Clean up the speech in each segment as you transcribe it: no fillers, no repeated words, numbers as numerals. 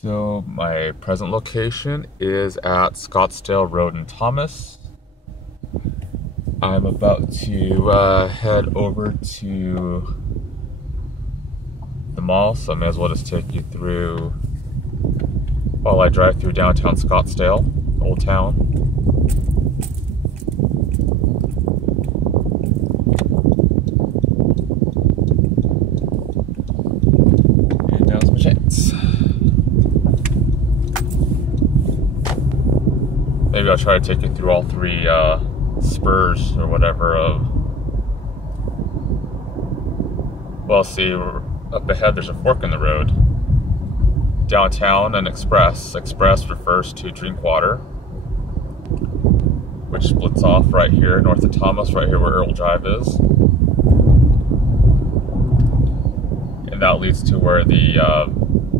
So my present location is at Scottsdale Rd in Thomas. I'm about to head over to the mall, so I may as well just take you through while I drive through downtown Scottsdale, Old Town. And now's my chance. Maybe I'll try to take you through all three spurs or whatever of, well, see, up ahead there's a fork in the road. Downtown and Express. Express refers to Drinkwater, which splits off right here north of Thomas, right here where Earl Drive is. And that leads to where the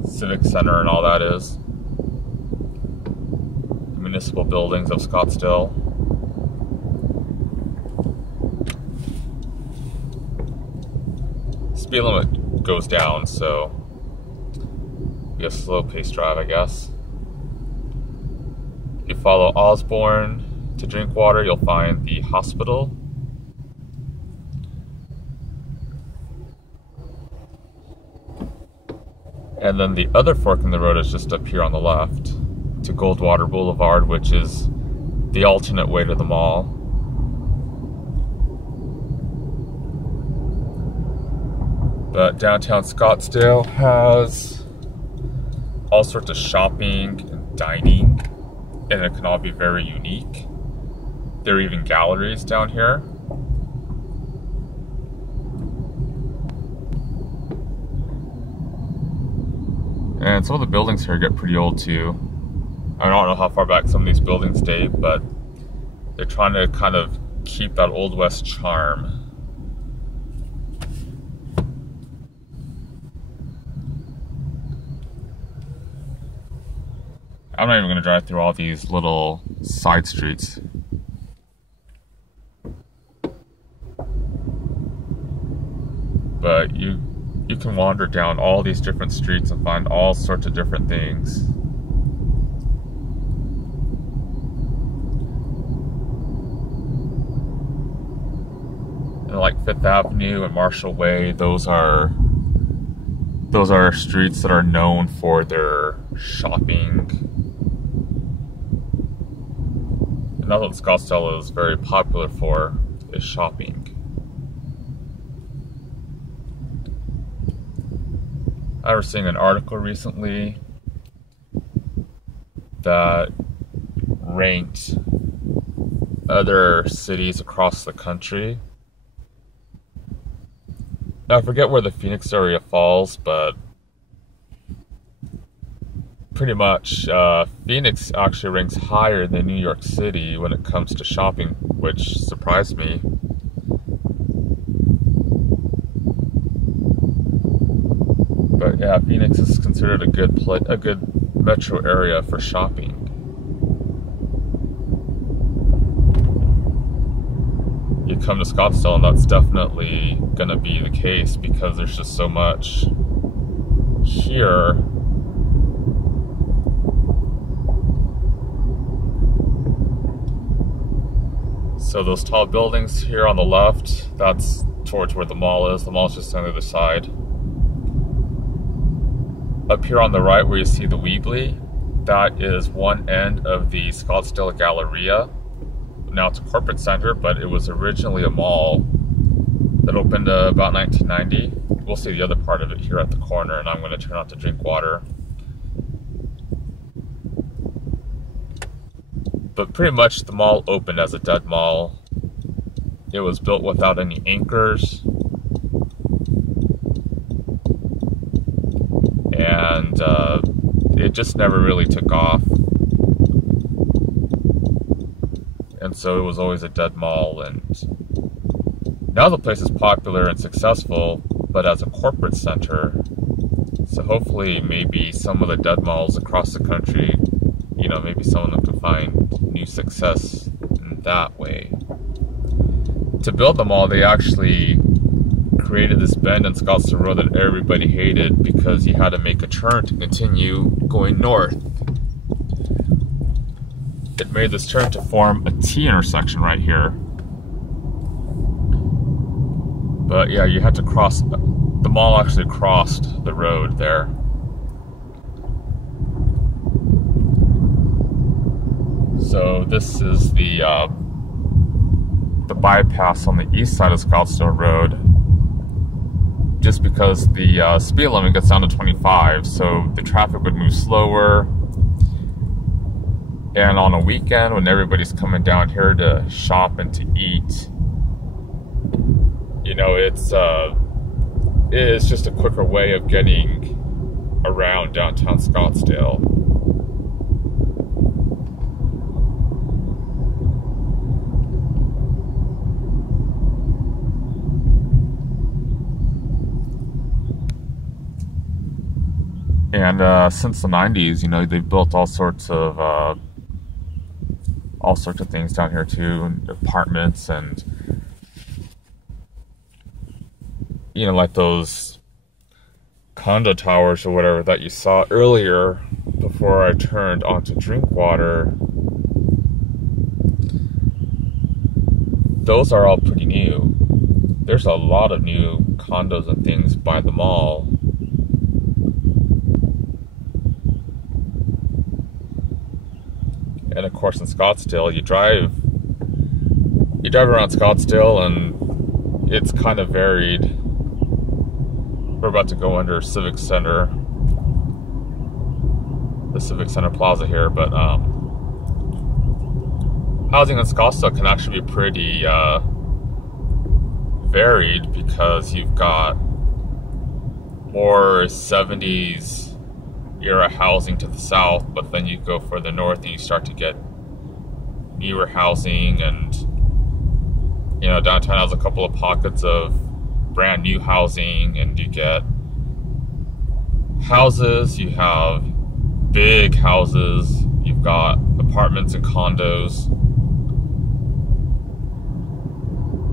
Civic Center and all that is. Municipal buildings of Scottsdale. Speed limit goes down, so be a slow-paced drive, I guess. If you follow Osborne to Drinkwater, you'll find the hospital. And then the other fork in the road is just up here on the left to Goldwater Blvd, which is the alternate way to the mall. But downtown Scottsdale has all sorts of shopping and dining, and it can all be very unique. There are even galleries down here. And some of the buildings here get pretty old too. I don't know how far back some of these buildings date, but they're trying to kind of keep that Old West charm. I'm not even going to drive through all these little side streets. But you can wander down all these different streets and find all sorts of different things. And like Fifth Avenue and Marshall Way, those are streets that are known for their shopping. And that's what Scottsdale is very popular for, is shopping. I was seeing an article recently that ranked other cities across the country. I forget where the Phoenix area falls, but pretty much Phoenix actually ranks higher than New York City when it comes to shopping, which surprised me. But yeah, Phoenix is considered a good metro area for shopping. You come to Scottsdale and that's definitely gonna be the case because there's just so much here. So those tall buildings here on the left, that's towards where the mall is. The mall's just on the other side. Up here on the right where you see the Weebly, that is one end of the Scottsdale Galleria. Now it's a corporate center, but it was originally a mall that opened about 1990. We'll see the other part of it here at the corner, and I'm going to turn on to Drinkwater. But pretty much the mall opened as a dead mall. It was built without any anchors. And it just never really took off. And so it was always a dead mall. And now the place is popular and successful, but as a corporate center. So hopefully maybe some of the dead malls across the country, you know, maybe some of them can find new success in that way. To build the mall, they actually created this bend on Scottsdale Road that everybody hated because you had to make a turn to continue going north. It made this turn to form a T intersection right here. But yeah, you had to cross, the mall actually crossed the road there. So this is the bypass on the east side of Scottsdale Road, just because the speed limit gets down to 25, so the traffic would move slower. And on a weekend when everybody's coming down here to shop and to eat, you know, it's just a quicker way of getting around downtown Scottsdale. And since the 90s, you know, they've built all sorts of things down here too, apartments and, you know, like those condo towers or whatever that you saw earlier before I turned onto Drinkwater. Those are all pretty new. There's a lot of new condos and things by the mall. And of course in Scottsdale, you drive around Scottsdale and it's kind of varied. We're about to go under Civic Center, the Civic Center Plaza here, but housing in Scottsdale can actually be pretty varied because you've got more 70s era housing to the south, but then you go further north and you start to get newer housing, and you know, downtown has a couple of pockets of brand new housing, and you get houses, you have big houses, you've got apartments and condos.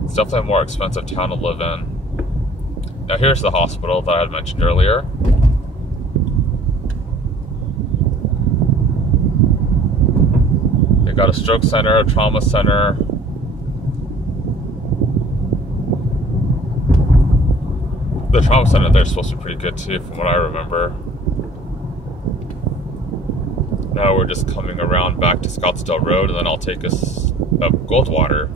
It's definitely a more expensive town to live in. Now here's the hospital that I had mentioned earlier. They've got a stroke center, a trauma center. The trauma center there's supposed to be pretty good too, from what I remember. Now we're just coming around back to Scottsdale Road, and then I'll take us up Goldwater.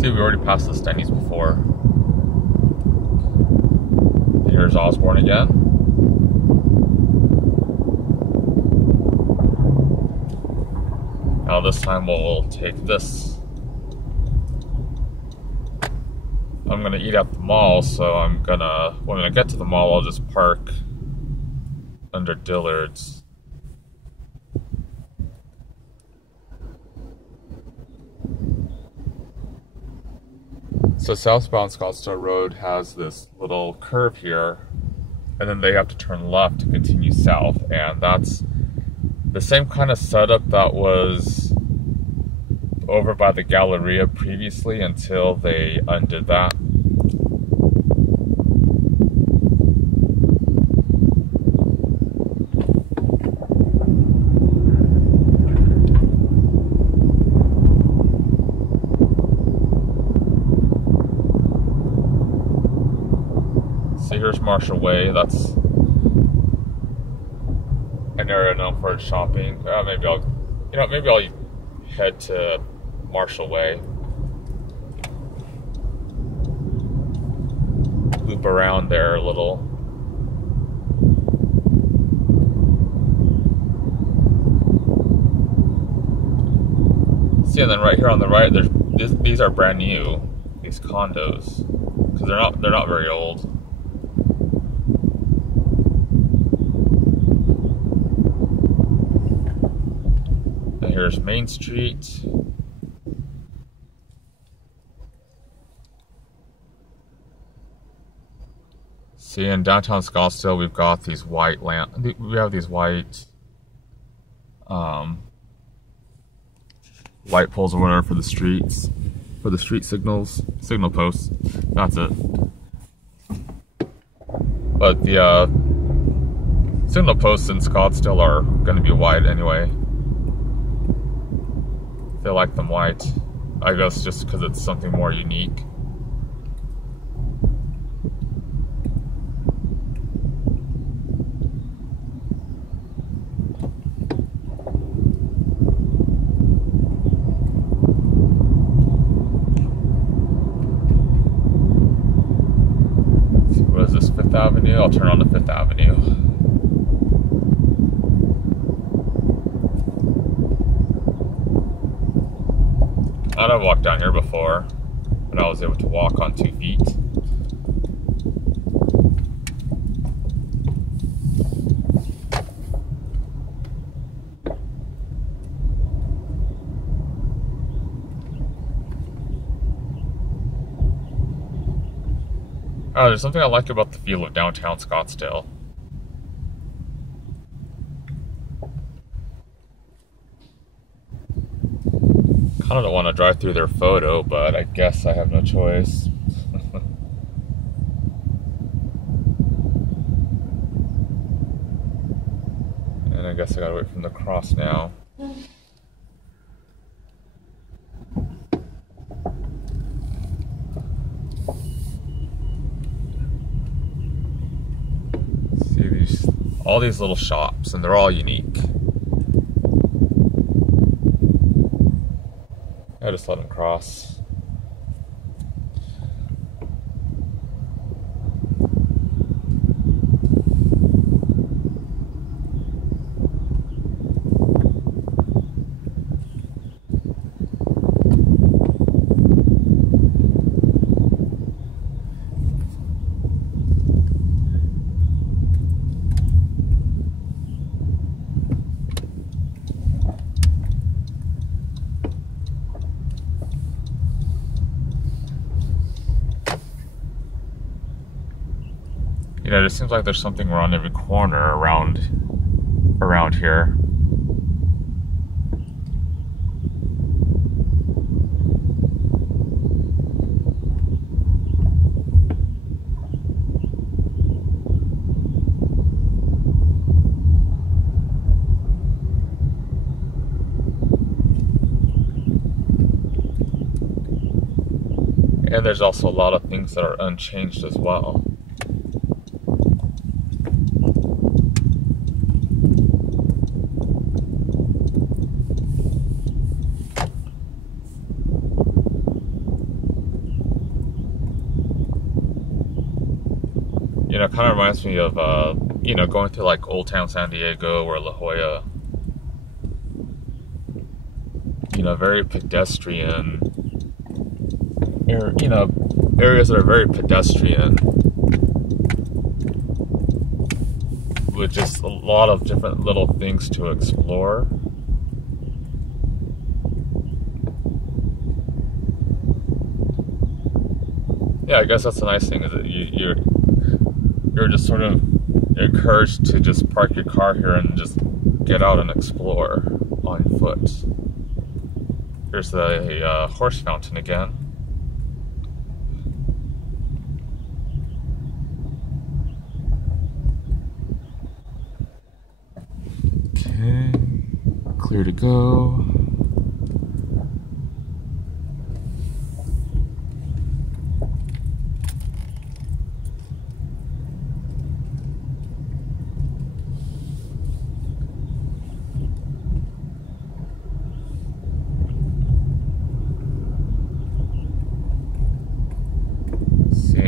See, we already passed the Stennies before. Here's Osborne again. Now this time we'll take this. I'm gonna eat at the mall, so when I get to the mall, I'll just park under Dillard's. So southbound Scottsdale Road has this little curve here, and then they have to turn left to continue south, and that's the same kind of setup that was over by the Galleria previously until they undid that. So here's Marshall Way. That's an area known for its shopping. Maybe I'll head to Marshall Way. Loop around there a little. See, and then right here on the right, these are brand new. These condos, because they're not very old. And here's Main Street. See, in downtown Scottsdale, we've got these white we have these white light poles or whatever for the streets, for the street signal posts. That's it. But the signal posts in Scottsdale are going to be white anyway. They like them white, I guess, just because it's something more unique. Fifth Avenue. I'll turn on to Fifth Avenue. I've walked down here before, but I was able to walk on 2 feet. There's something I like about the feel of downtown Scottsdale. Kind of don't want to drive through their photo, but I guess I have no choice. And I guess I gotta wait for them to cross now. All these little shops, and they're all unique. I just let them cross. You know, it seems like there's something around every corner around here. And there's also a lot of things that are unchanged as well. You know, it kind of reminds me of, you know, going through like Old Town San Diego or La Jolla. You know, very pedestrian, you know, areas that are very pedestrian with just a lot of different little things to explore. Yeah, I guess that's the nice thing, is that you're just sort of encouraged to just park your car here and just get out and explore on foot. Here's the horse fountain again. Okay, clear to go.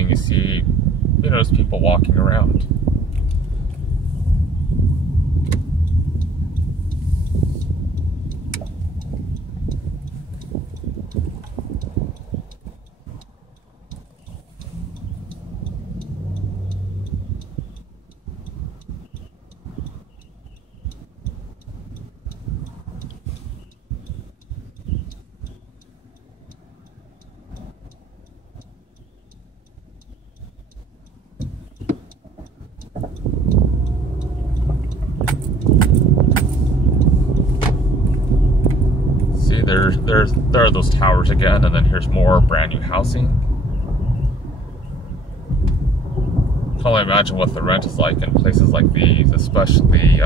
You see, you know, there's people walking around. there are those towers again, and then here's more brand new housing. I can only imagine what the rent is like in places like these, especially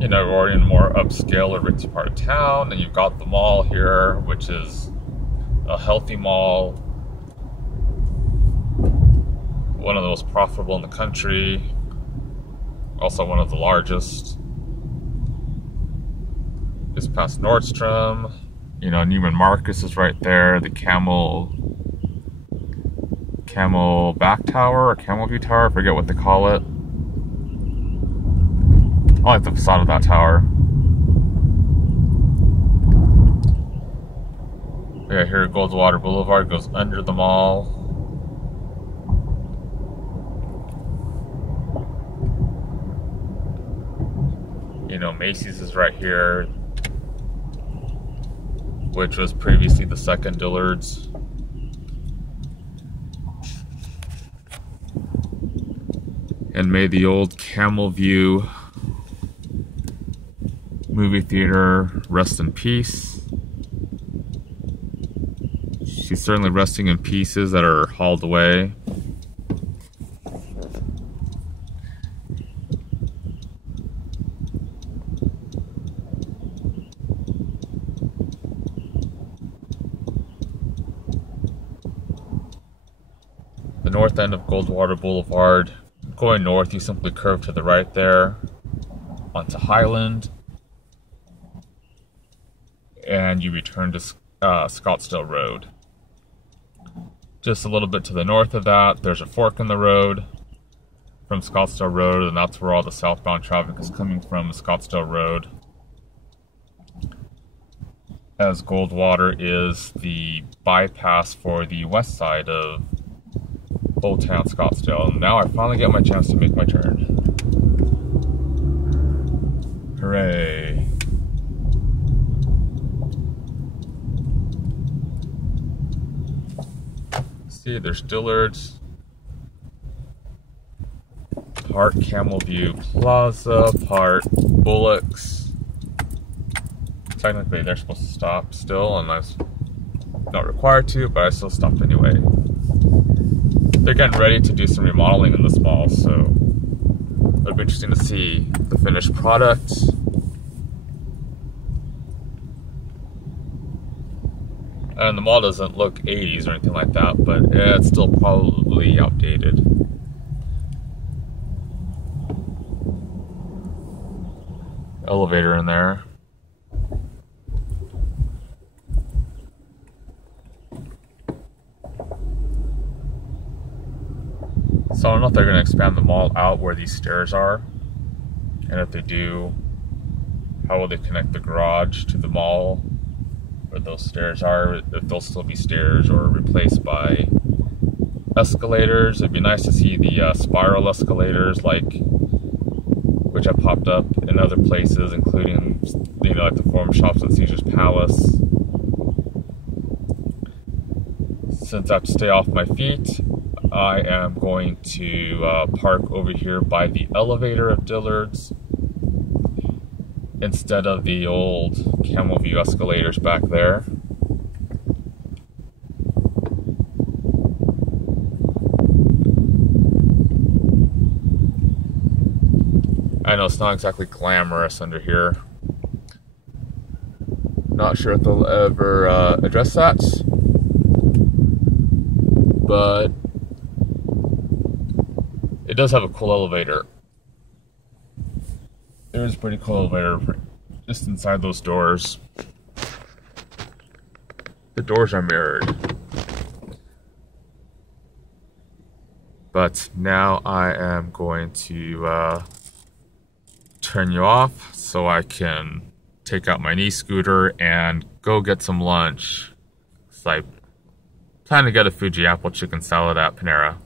you know, or in a more upscale or ritzy part of town. And you've got the mall here, which is a healthy mall, one of the most profitable in the country, also one of the largest. Just past Nordstrom, you know, Neiman Marcus is right there, the Camel back tower or Camel View Tower, I forget what they call it. I like the facade of that tower. Yeah, here Goldwater Blvd goes under the mall. You know, Macy's is right here, which was previously the second Dillard's. And may the old Camel View movie theater rest in peace. She's certainly resting in pieces that are hauled away. The north end of Goldwater Blvd. Going north, you simply curve to the right there onto Highland, and you return to Scottsdale Road. Just a little bit to the north of that, there's a fork in the road from Scottsdale Road, and that's where all the southbound traffic is coming from, Scottsdale Road, as Goldwater is the bypass for the west side of Old Town Scottsdale. And now I finally get my chance to make my turn. Hooray. See, there's Dillard's, part Camel View Plaza, part Bullock's. Technically they're supposed to stop still, and I was not required to, but I still stopped anyway. They're getting ready to do some remodeling in this mall, so it'll be interesting to see the finished product. And the mall doesn't look 80s or anything like that, but it's still probably outdated. Elevator in there. So I don't know if they're going to expand the mall out where these stairs are, and if they do, how will they connect the garage to the mall where those stairs are, if they'll still be stairs or replaced by escalators. It'd be nice to see the spiral escalators, which have popped up in other places, including, you know, like the Forum Shops at Caesar's Palace. Since I have to stay off my feet, I am going to park over here by the elevator of Dillard's instead of the old Camel View escalators back there. I know it's not exactly glamorous under here. Not sure if they'll ever address that, but it does have a cool elevator. There's a pretty cool elevator just inside those doors. The doors are mirrored. But now I am going to turn you off so I can take out my knee scooter and go get some lunch. So I plan to get a Fuji apple chicken salad at Panera.